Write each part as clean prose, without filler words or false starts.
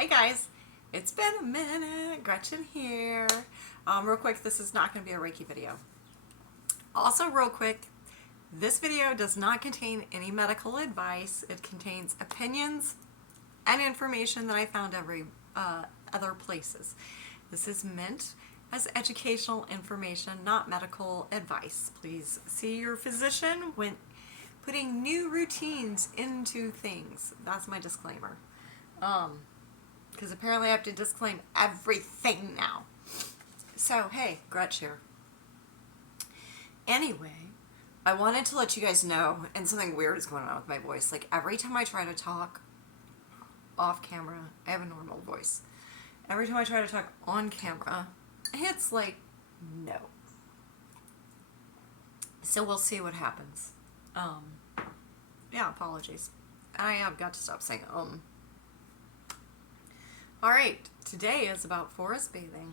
Hey guys, it's been a minute. Gretchen here. Real quick, this is not going to be a Reiki video. Also, real quick, this video does not contain any medical advice. It contains opinions and information that I found other places. This is meant as educational information, not medical advice. Please see your physician when putting new routines into things. That's my disclaimer. Because apparently I have to disclaim everything now. So, hey, Gretch here. Anyway, I wanted to let you guys know, and something weird is going on with my voice. Like, every time I try to talk off camera, I have a normal voice. Every time I try to talk on camera, it's like, no. So we'll see what happens. Yeah, apologies. I have got to stop saying Alright, today is about forest bathing,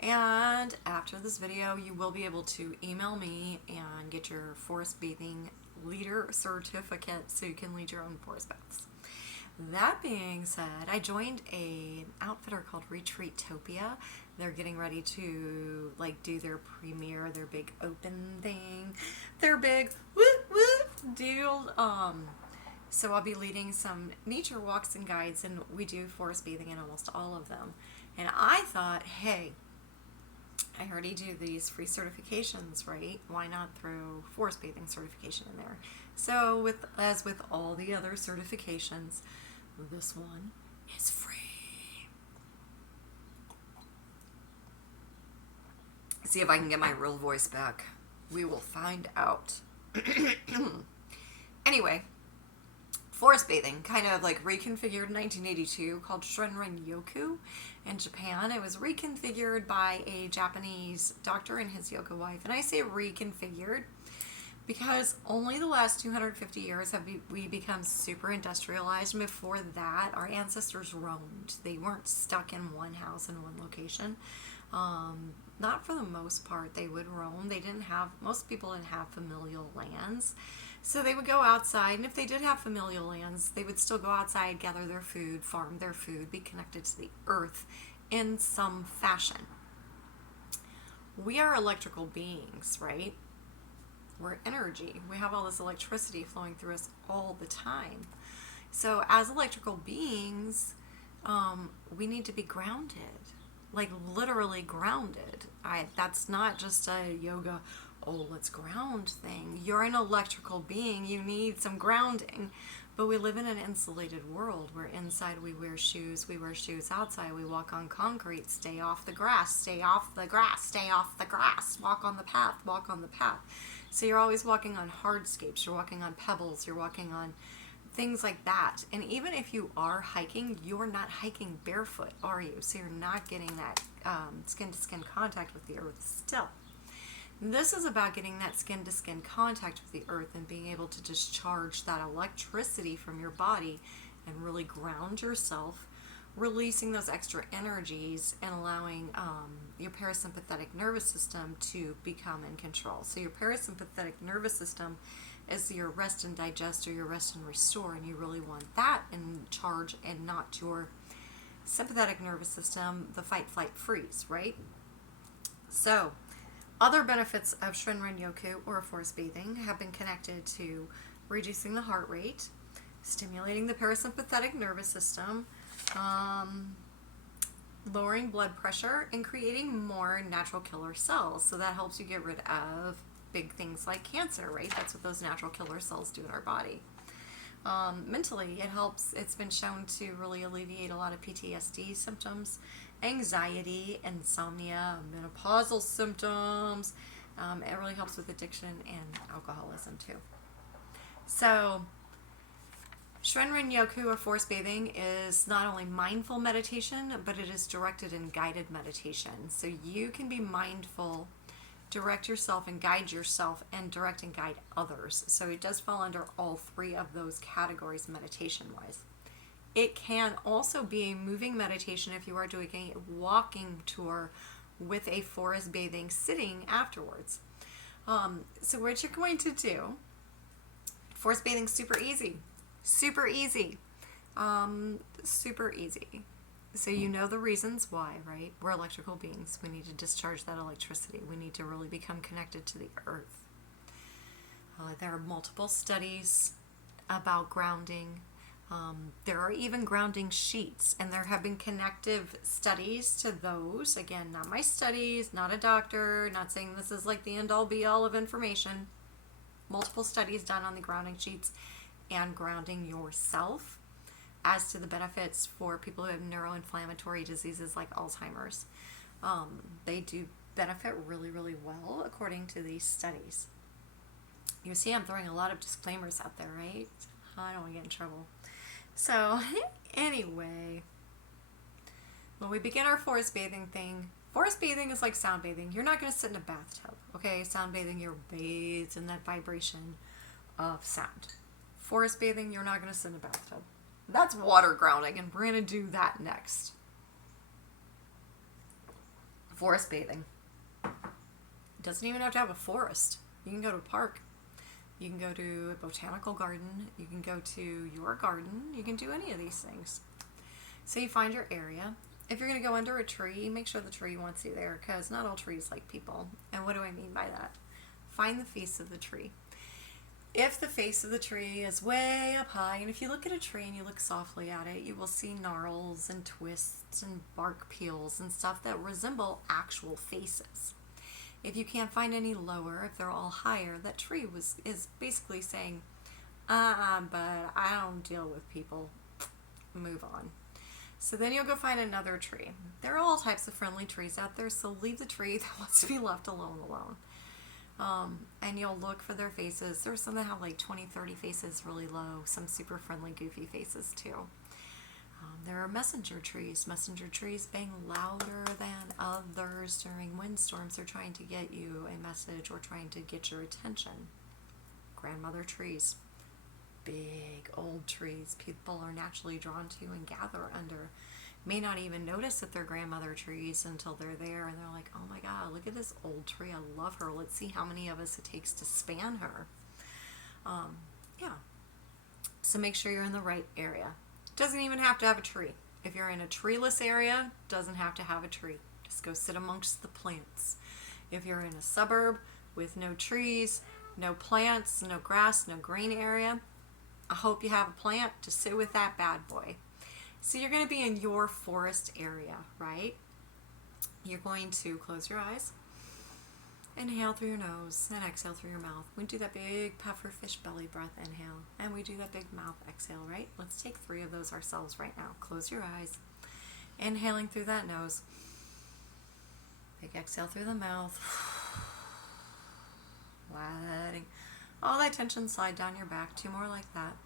and after this video you will be able to email me and get your forest bathing leader certificate so you can lead your own forest baths. That being said, I joined an outfitter called Retreatopia. They're getting ready to do their premiere, their big open thing, their big woo deal. So I'll be leading some nature walks and guides, and we do forest bathing in almost all of them. And I thought, hey, I already do these free certifications, right? Why not throw forest bathing certification in there? So as with all the other certifications, this one is free. See if I can get my real voice back. We will find out. Anyway. Forest bathing, kind of reconfigured in 1982, called Shunrin-yoku in Japan. It was reconfigured by a Japanese doctor and his yoga wife. And I say reconfigured because only the last 250 years have we become super industrialized. And before that, our ancestors roamed. They weren't stuck in one house in one location. Not for the most part. They would roam. Most people didn't have familial lands. So they would go outside, and if they did have familial lands, they would still go outside, gather their food, farm their food, be connected to the earth in some fashion. We are electrical beings, right? We're energy. We have all this electricity flowing through us all the time. So as electrical beings, we need to be grounded. Literally grounded. That's not just a yoga, let's ground thing. You're an electrical being. You need some grounding. But we live in an insulated world where inside we wear shoes outside. We walk on concrete. Stay off the grass. Stay off the grass. Stay off the grass. Walk on the path. Walk on the path. So you're always walking on hardscapes. You're walking on pebbles. You're walking on things like that. And even if you are hiking, you're not hiking barefoot, are you? So you're not getting that skin-to-skin contact with the earth still. This is about getting that skin-to-skin contact with the earth and being able to discharge that electricity from your body and really ground yourself, releasing those extra energies and allowing your parasympathetic nervous system to become in control. So your parasympathetic nervous system is your rest and digest, or your rest and restore, and you really want that in charge and not your sympathetic nervous system, the fight, flight, freeze, right? So other benefits of Shunrin-yoku or forest bathing have been connected to reducing the heart rate, stimulating the parasympathetic nervous system, lowering blood pressure, and creating more natural killer cells. So that helps you get rid of big things like cancer, right? That's what those natural killer cells do in our body. Mentally, it helps. It's been shown to really alleviate a lot of PTSD symptoms, anxiety, insomnia, menopausal symptoms. It really helps with addiction and alcoholism too. So Shunrin-yoku or forest bathing is not only mindful meditation, but it is directed and guided meditation. So you can be mindful, direct yourself and guide yourself, and direct and guide others. So it does fall under all three of those categories meditation-wise. It can also be a moving meditation if you are doing a walking tour with a forest bathing sitting afterwards. So what you're going to do, forest bathing, super easy. Super easy. So you know the reasons why, right? We're electrical beings. We need to discharge that electricity. We need to really become connected to the earth. There are multiple studies about grounding. There are even grounding sheets, and there have been connective studies to those. Again, not my studies, not a doctor, not saying this is like the end all be all of information. Multiple studies done on the grounding sheets and grounding yourself as to the benefits for people who have neuroinflammatory diseases like Alzheimer's. They do benefit really, really well according to these studies. You see, I'm throwing a lot of disclaimers out there, right? I don't want to get in trouble. So, anyway, when we begin our forest bathing thing, forest bathing is like sound bathing. You're not going to sit in a bathtub, okay? Sound bathing, you're bathed in that vibration of sound. Forest bathing, you're not going to sit in a bathtub. That's water grounding, and we're going to do that next. Forest bathing. It doesn't even have to have a forest. You can go to a park. You can go to a botanical garden. You can go to your garden. You can do any of these things. So you find your area. If you're going to go under a tree, make sure the tree wants you there, because not all trees like people. And what do I mean by that? Find the face of the tree. If the face of the tree is way up high, and if you look at a tree and you look softly at it, you will see gnarls and twists and bark peels and stuff that resemble actual faces. If you can't find any lower, if they're all higher, that tree is basically saying, but I don't deal with people. Move on. So then you'll go find another tree. There are all types of friendly trees out there, so leave the tree that wants to be left alone. And you'll look for their faces. There's some that have like 20, 30 faces really low, some super friendly, goofy faces too. There are messenger trees. Messenger trees bang louder than others during windstorms. They're trying to get you a message or trying to get your attention. Grandmother trees. Big old trees people are naturally drawn to and gather under. May not even notice that they're grandmother trees until they're there and they're like, oh my God, look at this old tree. I love her. Let's see how many of us it takes to span her. Yeah. So make sure you're in the right area. Doesn't even have to have a tree. If you're in a treeless area, doesn't have to have a tree. Just go sit amongst the plants. If you're in a suburb with no trees, no plants, no grass, no green area, I hope you have a plant to sit with that bad boy. So you're going to be in your forest area, right? You're going to close your eyes, inhale through your nose, and exhale through your mouth. We do that big puffer fish belly breath, inhale, and we do that big mouth exhale, right? Let's take 3 of those ourselves right now. Close your eyes, inhaling through that nose, big exhale through the mouth, letting all that tension slide down your back. 2 more like that.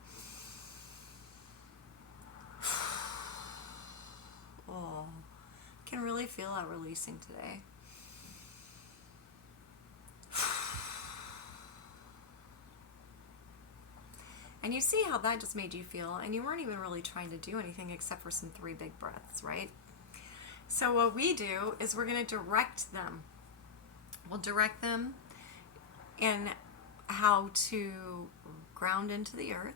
Oh, can really feel that releasing today. And you see how that just made you feel, and you weren't even really trying to do anything except for some 3 big breaths, right? So what we do is we're going to direct them. We'll direct them in how to ground into the earth.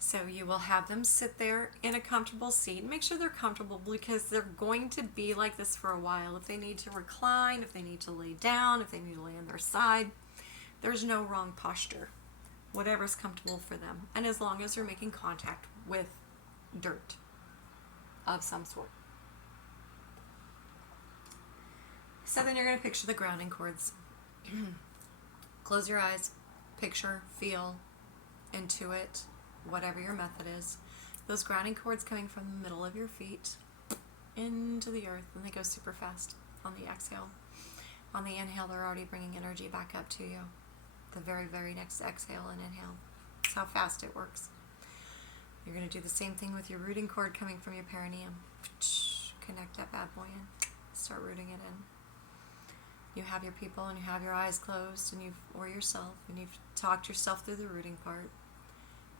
So you will have them sit there in a comfortable seat. Make sure they're comfortable because they're going to be like this for a while. If they need to recline, if they need to lay down, if they need to lay on their side, there's no wrong posture. Whatever's comfortable for them. And as long as they're making contact with dirt of some sort. So then you're going to picture the grounding cords. Close your eyes. Picture, feel, intuit, whatever your method is. Those grounding cords coming from the middle of your feet into the earth, and they go super fast on the exhale. On the inhale, they're already bringing energy back up to you. The very, very next exhale and inhale. That's how fast it works. You're going to do the same thing with your rooting cord coming from your perineum. Connect that bad boy in. Start rooting it in. You have your people and you have your eyes closed and or yourself, and you've talked yourself through the rooting part.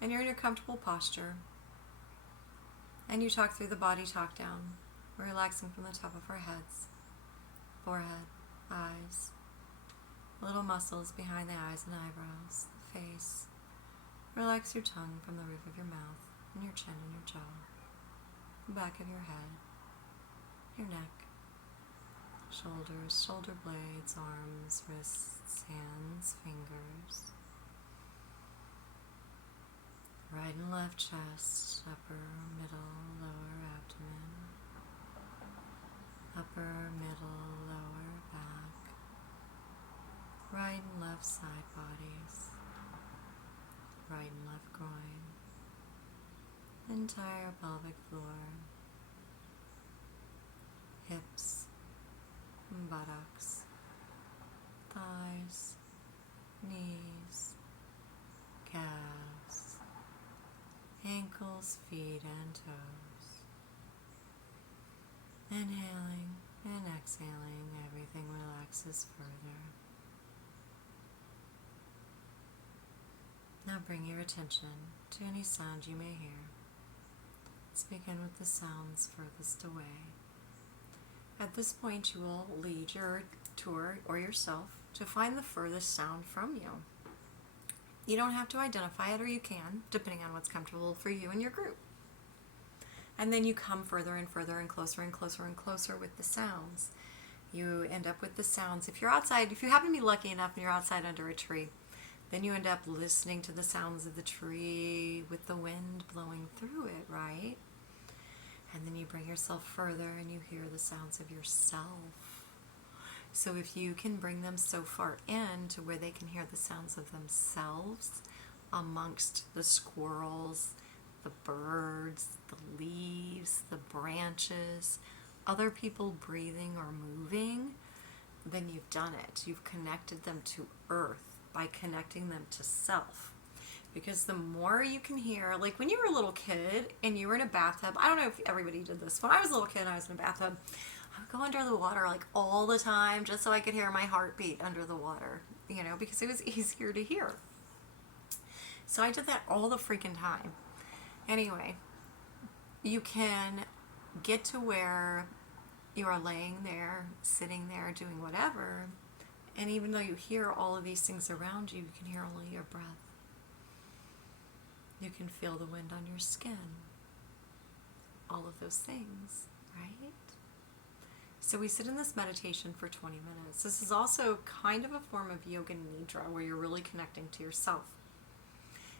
And you're in your comfortable posture. And you talk through the body talk down, relaxing from the top of our heads, forehead, eyes, little muscles behind the eyes and eyebrows, the face. Relax your tongue from the roof of your mouth and your chin and your jaw, the back of your head. your neck, shoulders, shoulder blades, arms, wrists, hands, fingers, right and left chest, upper, middle, lower abdomen, upper, middle, lower back, right and left side bodies, right and left groin, entire pelvic floor, hips, buttocks, thighs, knees, calves, ankles, feet, and toes. Inhaling and exhaling, everything relaxes further. Now bring your attention to any sound you may hear. Let's begin with the sounds furthest away. At this point, you will lead your tour or yourself to find the furthest sound from you. You don't have to identify it, or you can, depending on what's comfortable for you and your group. And then you come further and further and closer and closer and closer with the sounds. You end up with the sounds. If you're outside, if you happen to be lucky enough and you're outside under a tree, then you end up listening to the sounds of the tree with the wind blowing through it, right? And then you bring yourself further and you hear the sounds of yourself. So if you can bring them so far in to where they can hear the sounds of themselves amongst the squirrels, the birds, the leaves, the branches, other people breathing or moving, then you've done it. You've connected them to earth by connecting them to self. Because the more you can hear, like when you were a little kid and you were in a bathtub, I don't know if everybody did this. When I was a little kid and I was in a bathtub, I would go under the water like all the time just so I could hear my heartbeat under the water, because it was easier to hear. So I did that all the freaking time. Anyway, you can get to where you are laying there, sitting there, doing whatever, and even though you hear all of these things around you, you can hear only your breath. You can feel the wind on your skin. All of those things, right? So we sit in this meditation for 20 minutes. This is also kind of a form of yoga nidra, where you're really connecting to yourself.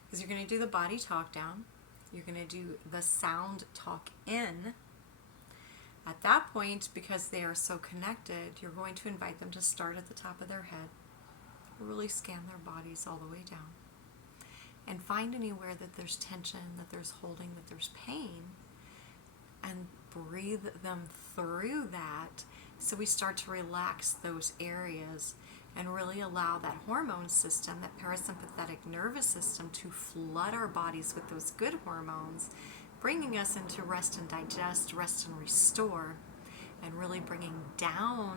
Because you're going to do the body talk down. You're going to do the sound talk in. At that point, because they are so connected, you're going to invite them to start at the top of their head. Really scan their bodies all the way down. And find anywhere that there's tension, that there's holding, that there's pain. And breathe them through that. So we start to relax those areas and really allow that hormone system, that parasympathetic nervous system, to flood our bodies with those good hormones, bringing us into rest and digest, rest and restore, and really bringing down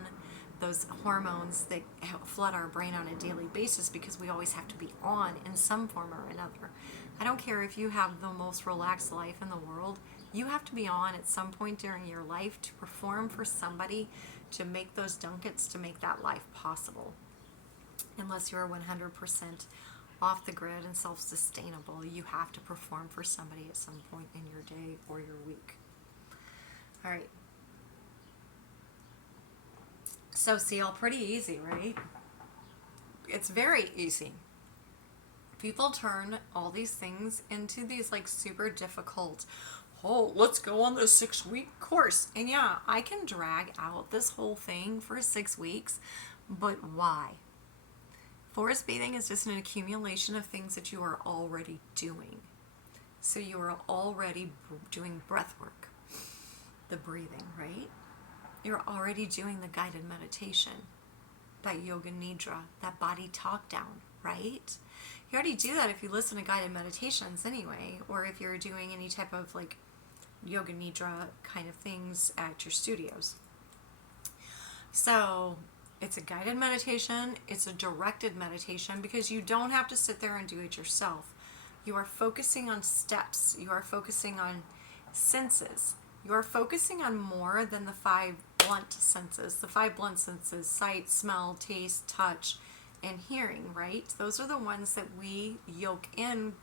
those hormones that flood our brain on a daily basis, because we always have to be on in some form or another. I don't care if you have the most relaxed life in the world, you have to be on at some point during your life to perform for somebody, to make those junkets, to make that life possible. Unless you're 100% off the grid and self-sustainable, you have to perform for somebody at some point in your day or your week. All right. So see, all pretty easy, right? It's very easy. People turn all these things into these like super difficult, oh, let's go on this 6-week course. And yeah, I can drag out this whole thing for 6 weeks, but why? Forest bathing is just an accumulation of things that you are already doing. So you are already doing breath work, the breathing, right? You're already doing the guided meditation, that yoga nidra, that body talk down, right? You already do that if you listen to guided meditations anyway, or if you're doing any type of like yoga nidra kind of things at your studios. So it's a guided meditation, it's a directed meditation, because you don't have to sit there and do it yourself. You are focusing on steps, you are focusing on senses, you are focusing on more than the 5 blunt senses. The 5 blunt senses: sight, smell, taste, touch, and hearing, right? Those are the ones that we yoke in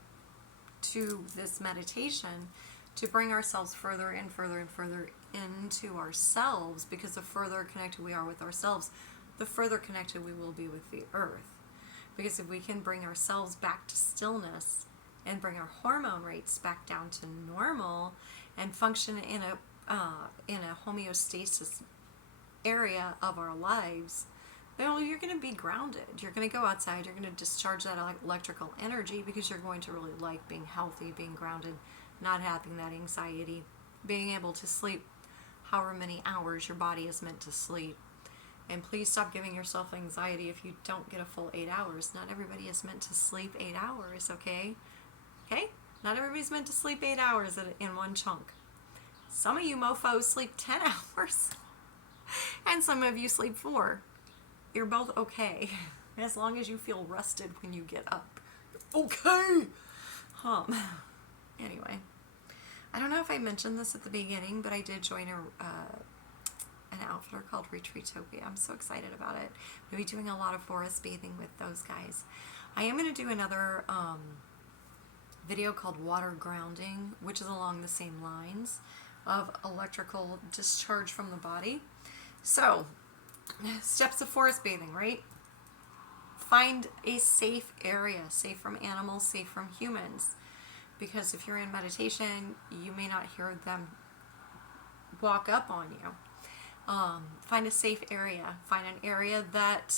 to this meditation to bring ourselves further and further and further into ourselves, because the further connected we are with ourselves, the further connected we will be with the earth. Because if we can bring ourselves back to stillness and bring our hormone rates back down to normal and function in a homeostasis area of our lives, then you're going to be grounded. You're going to go outside. You're going to discharge that electrical energy, because you're going to really like being healthy, being grounded, not having that anxiety, being able to sleep however many hours your body is meant to sleep. And please stop giving yourself anxiety if you don't get a full 8 hours. Not everybody is meant to sleep 8 hours, okay? Okay? Not everybody's meant to sleep 8 hours in one chunk. Some of you mofos sleep 10 hours, and some of you sleep 4. You're both okay, as long as you feel rested when you get up. Okay! Anyway, I don't know if I mentioned this at the beginning, but I did join an outfitter called Retreatopia. I'm so excited about it. We'll be doing a lot of forest bathing with those guys. I am going to do another video called Water Grounding, which is along the same lines of electrical discharge from the body. So, steps of forest bathing, right? Find a safe area, safe from animals, safe from humans. Because if you're in meditation, you may not hear them walk up on you. Find a safe area. Find an area that...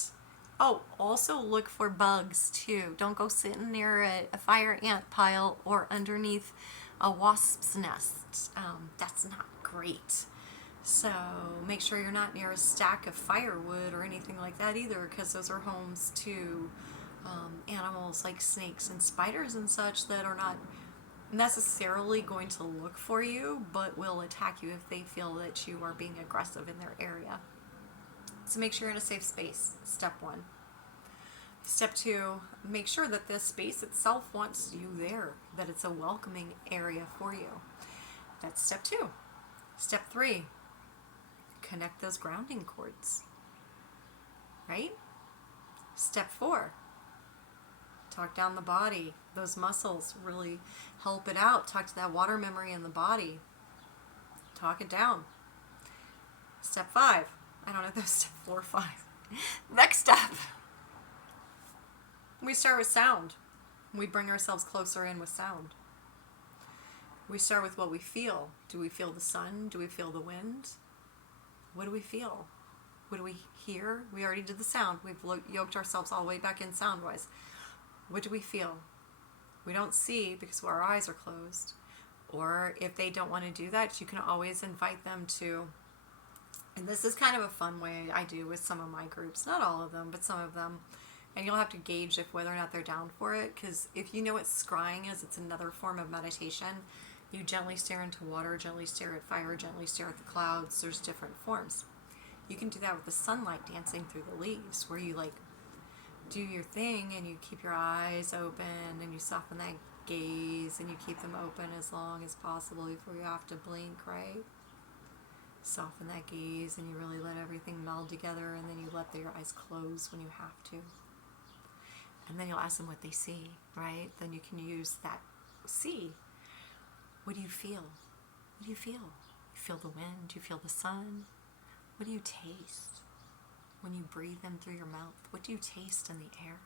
Oh, also look for bugs too. Don't go sitting near a fire ant pile or underneath a wasp's nest. That's not great. So make sure you're not near a stack of firewood or anything like that either, because those are homes to animals like snakes and spiders and such that are not necessarily going to look for you, but will attack you if they feel that you are being aggressive in their area. So make sure you're in a safe space, step 1. Step 2, make sure that this space itself wants you there, that it's a welcoming area for you. That's step 2. Step 3, connect those grounding cords, right? Step 4, talk down the body. Those muscles really help it out. Talk to that water memory in the body. Talk it down. Step 5, I don't know if that's step 4 or 5. Next step, we start with sound. We bring ourselves closer in with sound. We start with what we feel. Do we feel the sun? Do we feel the wind? What do we feel? What do we hear? We already did the sound. We've yoked ourselves all the way back in sound-wise. What do we feel? We don't see because our eyes are closed. Or if they don't want to do that, you can always invite them to, and this is kind of a fun way I do with some of my groups, not all of them, but some of them, and you'll have to gauge if whether or not they're down for it, because if you know what scrying is, it's another form of meditation. You gently stare into water, gently stare at fire, gently stare at the clouds. There's different forms. You can do that with the sunlight dancing through the leaves, where you like do your thing and you keep your eyes open and you soften that gaze and you keep them open as long as possible before you have to blink, right? Soften that gaze and you really let everything meld together, and then you let your eyes close when you have to. And then you'll ask them what they see, right? Then you can use that see. What do you feel? What do you feel? You feel the wind? Do you feel the sun? What do you taste when you breathe in through your mouth? What do you taste in the air?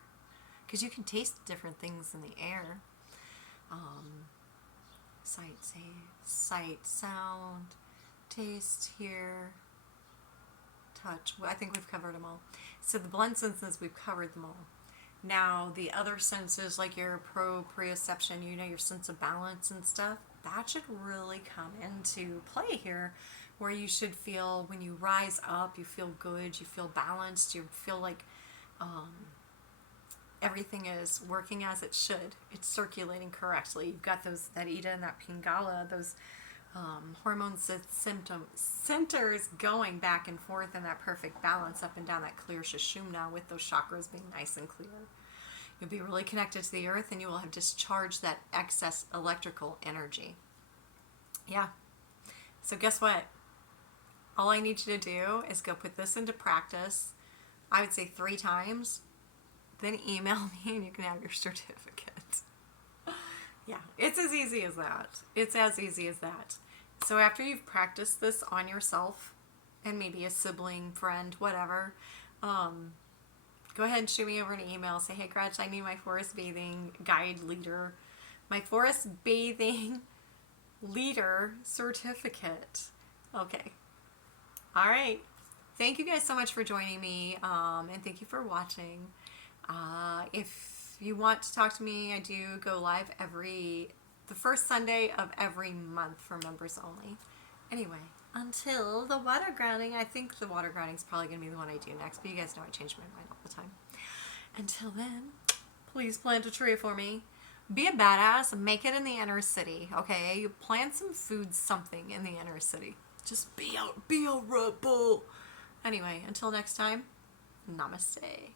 Because you can taste different things in the air. Sight, sound, taste, hear, touch. Well, I think we've covered them all. So the blend senses, we've covered them all. Now, the other senses, like your proprioception, you know, your sense of balance and stuff, that should really come into play here, where you should feel when you rise up, you feel good, you feel balanced, you feel like everything is working as it should. It's circulating correctly. You've got that Ida and that Pingala, those hormone centers going back and forth in that perfect balance up and down that clear Sushumna, with those chakras being nice and clear. You'll be really connected to the earth, and you will have discharged that excess electrical energy. Yeah. So guess what? All I need you to do is go put this into practice. I would say 3 times. Then email me and you can have your certificate. Yeah, it's as easy as that. It's as easy as that. So after you've practiced this on yourself and maybe a sibling, friend, whatever, go ahead and shoot me over an email. Say, hey, Gretch, I need my forest bathing guide leader, my forest bathing leader certificate. Okay. All right. Thank you guys so much for joining me, and thank you for watching. If you want to talk to me, I do go live the first Sunday of every month for members only. Anyway, until the water grounding, I think the water grounding is probably going to be the one I do next, but you guys know I change my mind all the time. Until then, please plant a tree for me. Be a badass and make it in the inner city, okay? Plant some food, something in the inner city. Just be a rebel. Anyway, until next time, namaste.